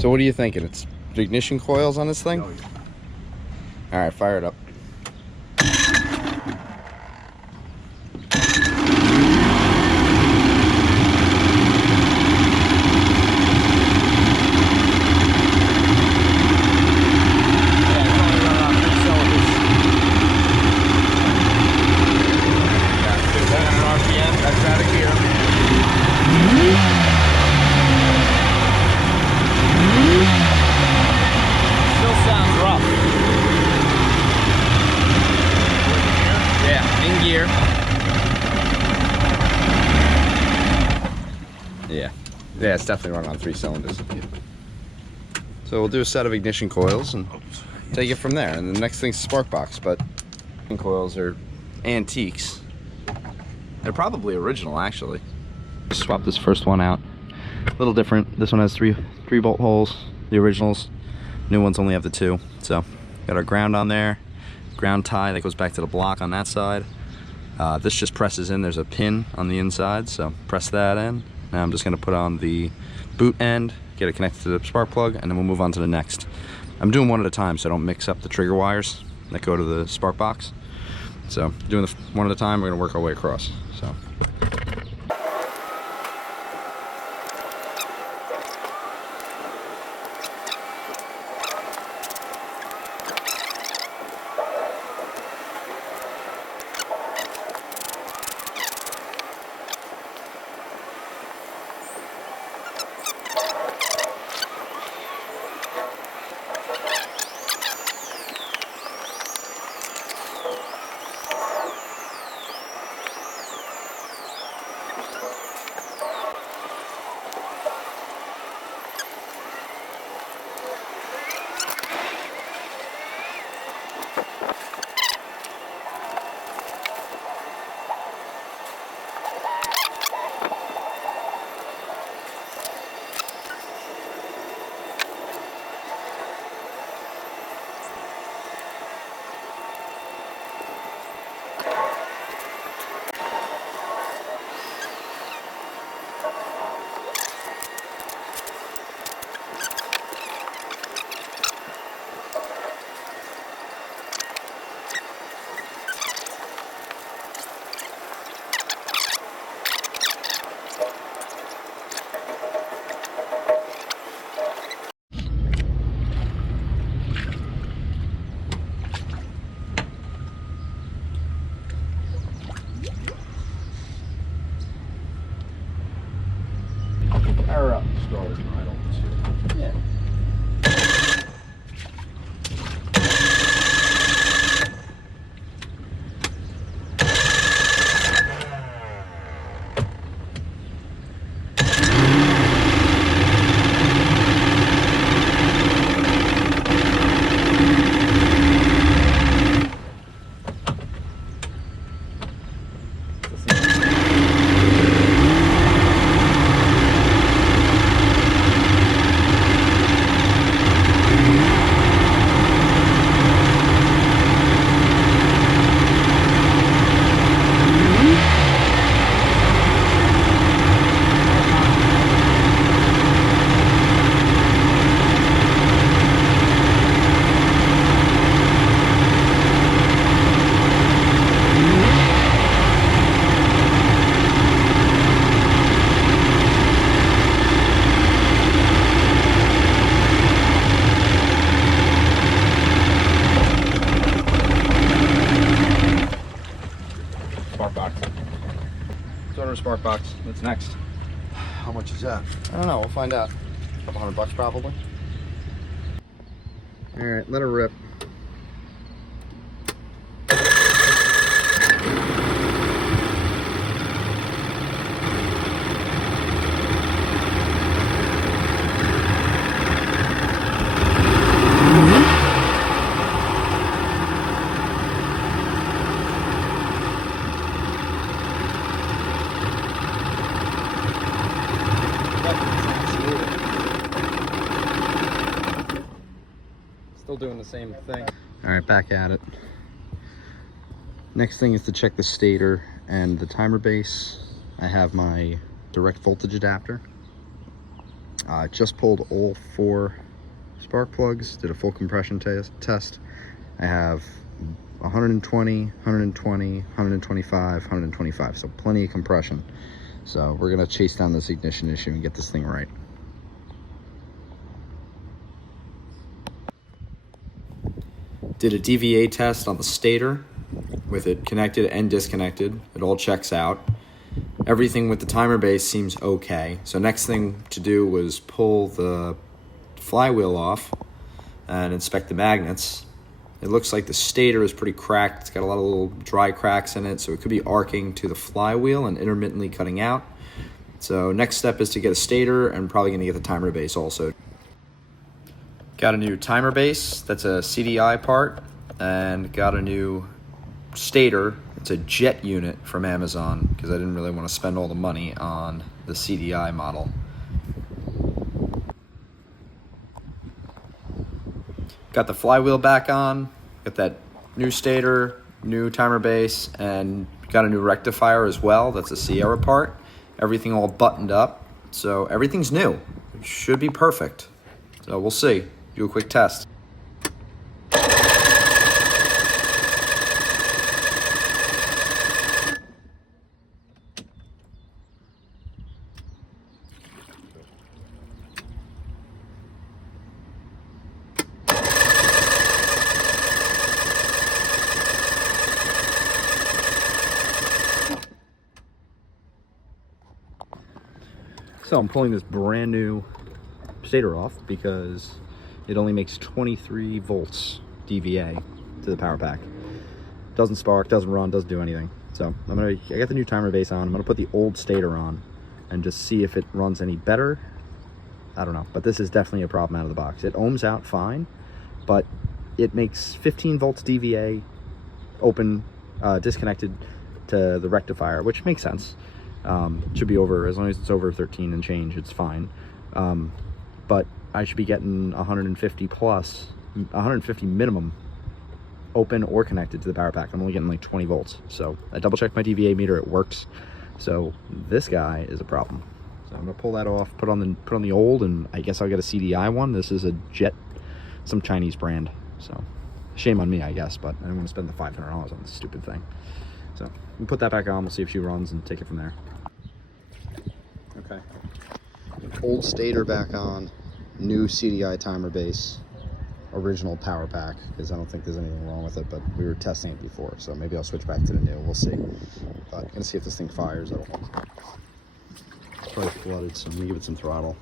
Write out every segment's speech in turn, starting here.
So what are you thinking? It's the ignition coils on this thing? Oh, yeah. All right, fire it up. Yeah, it's definitely running on 3 cylinders. So we'll do a set of ignition coils and take it from there. And the next thing's spark box, but coils are antiques. They're probably original, actually. Swap this first one out. A little different. This one has three bolt holes. The originals. New ones only have the 2. So got our ground on there. Ground tie that goes back to the block on that side. This just presses in. There's a pin on the inside, so press that in. Now I'm just going to put on the boot end, get it connected to the spark plug, and then we'll move on to the next. I'm doing one at a time so I don't mix up the trigger wires that go to the spark box. So doing the one at a time, we're going to work our way across. So. Power up, start. Yeah. Spark box. What's next? How much is that? I don't know. We'll find out. A couple $100 probably. All right, let her rip. Still doing the same thing. All right, back at it. Next thing is to check the stator and the timer base. I have my direct voltage adapter. Just pulled all 4 spark plugs, did a full compression test. I have 120, 120, 125, 125, so plenty of compression. So we're gonna chase down this ignition issue and get this thing right. Did a DVA test on the stator with it connected and disconnected. It all checks out. Everything with the timer base seems okay. So next thing to do was pull the flywheel off and inspect the magnets. It looks like the stator is pretty cracked. It's got a lot of little dry cracks in it, so it could be arcing to the flywheel and intermittently cutting out. So next step is to get a stator and probably gonna get the timer base also. Got a new timer base, that's a CDI part, and got a new stator. It's a jet unit from Amazon because I didn't really want to spend all the money on the CDI model. Got the flywheel back on, got that new stator, new timer base, and got a new rectifier as well. That's a Sierra part. Everything all buttoned up, so everything's new. It should be perfect. So we'll see. Do a quick test. So I'm pulling this brand new stator off because it only makes 23 volts DVA to the power pack. Doesn't spark, doesn't run, doesn't do anything. So I got the new timer base on. I'm gonna put the old stator on and just see if it runs any better. I don't know, but this is definitely a problem out of the box. It ohms out fine, but it makes 15 volts DVA open, disconnected to the rectifier, which makes sense. Should be over, as long as it's over 13 and change, it's fine. But I should be getting 150 plus, 150 minimum open or connected to the power pack. I'm only getting like 20 volts. So I double checked my DVA meter, it works. So this guy is a problem. So I'm gonna pull that off, put on the old, and I guess I'll get a CDI one. This is a Jet, some Chinese brand. So shame on me, I guess, but I don't want to spend the $500 on this stupid thing. So we'll put that back on, we'll see if she runs and take it from there. Okay. Old stator back on, new CDI timer base, original power pack, because I don't think there's anything wrong with it, but we were testing it before, so maybe I'll switch back to the new, we'll see. But I'm gonna see if this thing fires at all. It's probably flooded, so I'm gonna give it some throttle.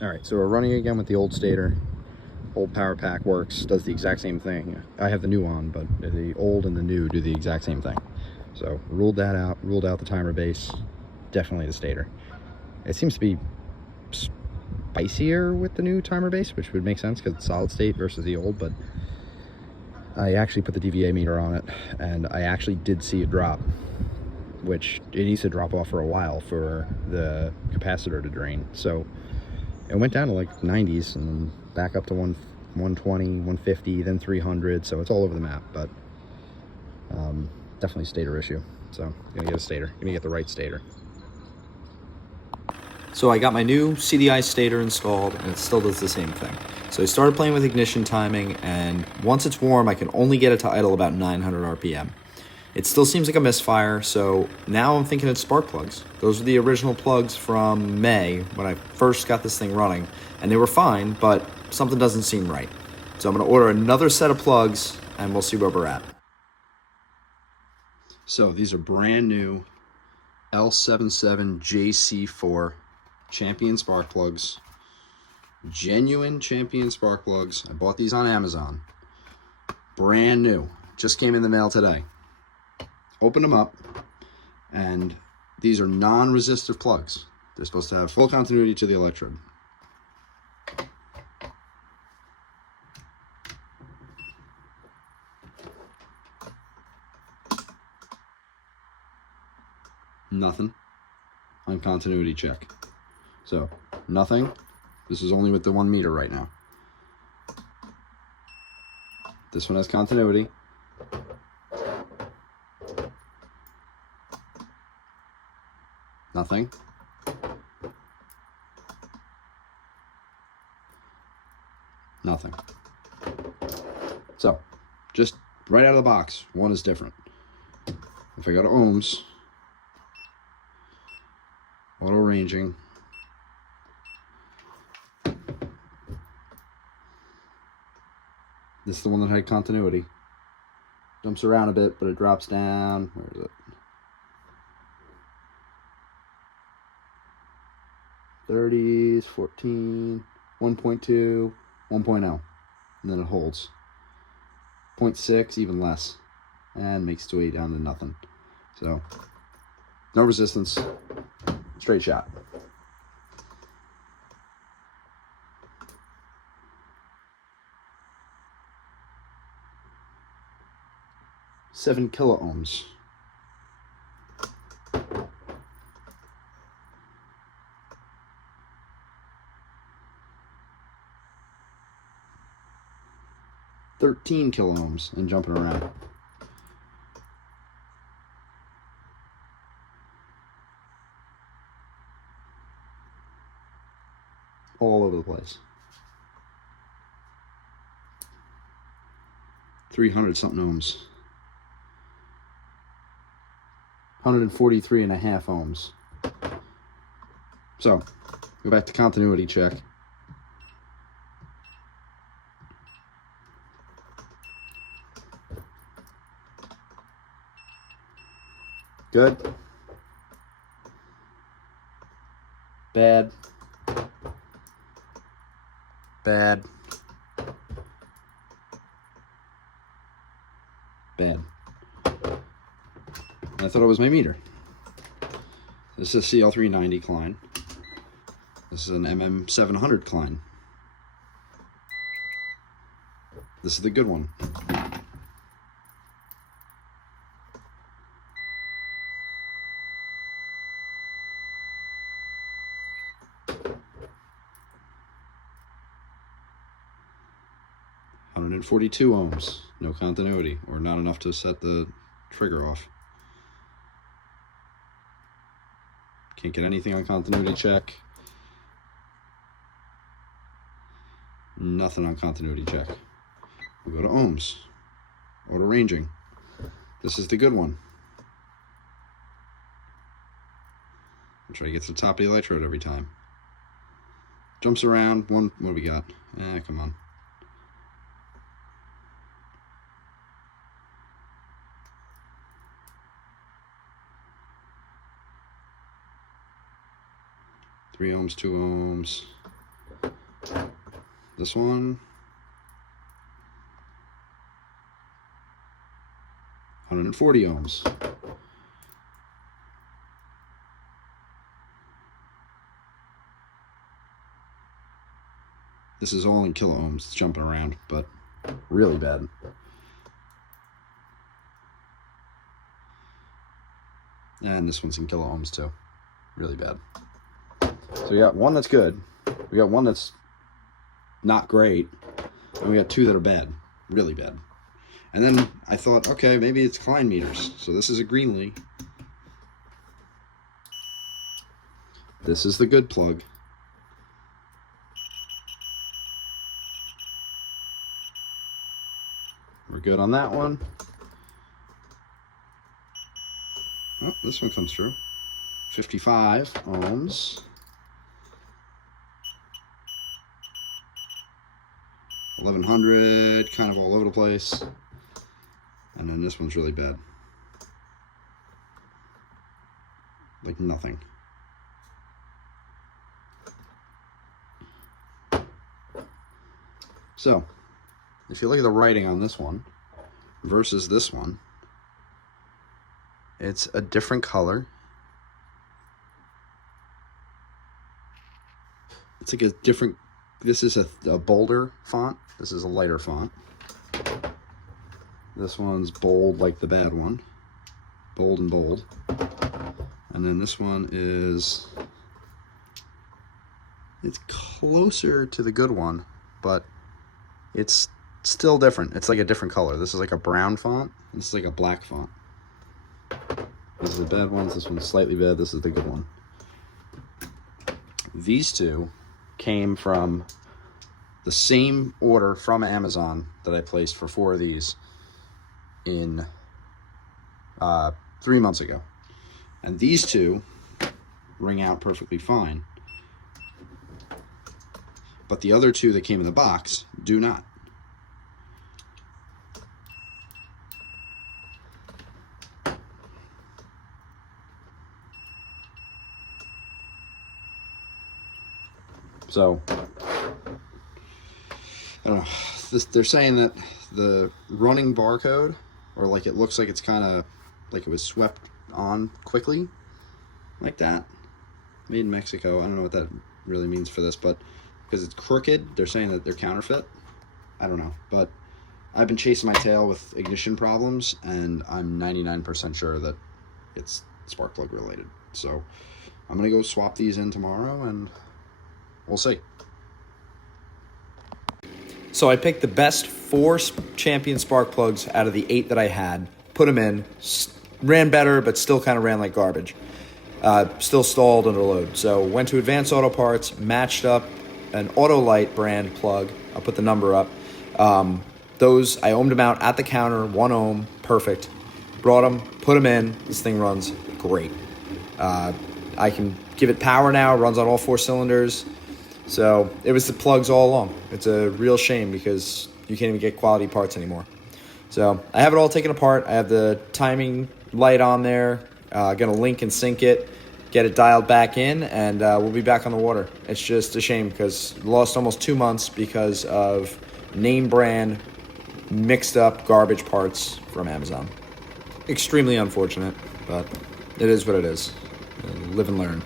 Alright, so we're running again with the old stator. Old power pack works, does the exact same thing. I have the new on, but the old and the new do the exact same thing. So ruled that out, ruled out the timer base, definitely the stator. It seems to be spicier with the new timer base, which would make sense because it's solid state versus the old, but I actually put the DVA meter on it and I actually did see it drop, which it needs to drop off for a while for the capacitor to drain. So it went down to like 90s and then back up to 120, 150, then 300. So it's all over the map, but definitely a stator issue. So I'm gonna get a stator, gonna get the right stator. So I got my new CDI stator installed and it still does the same thing. So I started playing with ignition timing, and once it's warm, I can only get it to idle about 900 RPM. It still seems like a misfire, so now I'm thinking it's spark plugs. Those are the original plugs from May when I first got this thing running, and they were fine, but something doesn't seem right. So I'm gonna order another set of plugs and we'll see where we're at. So these are brand new L77JC4 Champion spark plugs. Genuine Champion spark plugs. I bought these on Amazon. brand new. Just came in the mail today. Open them up, and these are non-resistive plugs. They're supposed to have full continuity to the electrode. Nothing on continuity check. So, nothing. This is only with the 1 meter right now. This one has continuity. Nothing. Nothing. So, just right out of the box, one is different. If I go to ohms, auto ranging, this is the one that had continuity. Jumps around a bit, but it drops down. Where is it? 30s, 14, 1.2, 1.0. And then it holds. 0.6, even less. And makes its way down to nothing. So, no resistance. Straight shot. Seven kilo ohms. $13 kilo ohms and jumping around. All over the place. 300 something ohms. 143.5 ohms. So, go back to continuity check. Good. Bad. Bad. Bad. I thought it was my meter. This is a CL390 Klein. This is an MM700 Klein. This is the good one. $142 ohms, no continuity, or not enough to set the trigger off. Can't get anything on continuity check. Nothing on continuity check. We go to ohms, auto ranging. This is the good one. I'll try to get to the top of the electrode every time. Jumps around. One. What do we got? Come on. Three ohms, 2 ohms. This one. 140 ohms. This is all in kilo ohms. It's jumping around, but really bad. And this one's in kilo ohms too. Really bad. So we got one that's good, we got one that's not great, and we got two that are bad, really bad. And then I thought, okay, maybe it's Klein meters. So this is a Greenlee. This is the good plug. We're good on that one. Oh, this one comes through. 55 ohms. 1100, kind of all over the place. And then this one's really bad. Like nothing. So, if you look at the writing on this one, versus this one. It's a different color. It's like a different, this is a bolder font. This is a lighter font. This one's bold like the bad one. Bold and bold. And then this one is, it's closer to the good one, but it's still different. It's like a different color. This is like a brown font. This is like a black font. This is the bad ones. This one's slightly bad. This is the good one. These two came from the same order from Amazon that I placed for 4 of these in 3 months ago. And these two ring out perfectly fine. But the other 2 that came in the box do not. So, I don't know. They're saying that the running barcode, or like it looks like it's kind of like it was swept on quickly, like that. Made in Mexico. I don't know what that really means for this, but because it's crooked, they're saying that they're counterfeit. I don't know, but I've been chasing my tail with ignition problems, and I'm 99% sure that it's spark plug related. So I'm gonna go swap these in tomorrow, and we'll see. So I picked the best 4 champion spark plugs out of the 8 that I had, put them in, ran better, but still kind of ran like garbage. Still stalled under load. So went to Advanced Auto Parts, matched up an Autolite brand plug. I'll put the number up. Those, I ohmed them out at the counter, 1 ohm, perfect. Brought them, put them in, this thing runs great. I can give it power now, runs on all 4 cylinders. So it was the plugs all along. It's a real shame because you can't even get quality parts anymore. So I have it all taken apart. I have the timing light on there. Gonna link and sync it, get it dialed back in, and we'll be back on the water. It's just a shame because lost almost 2 months because of name brand mixed up garbage parts from Amazon. Extremely unfortunate, but it is what it is. Live and learn.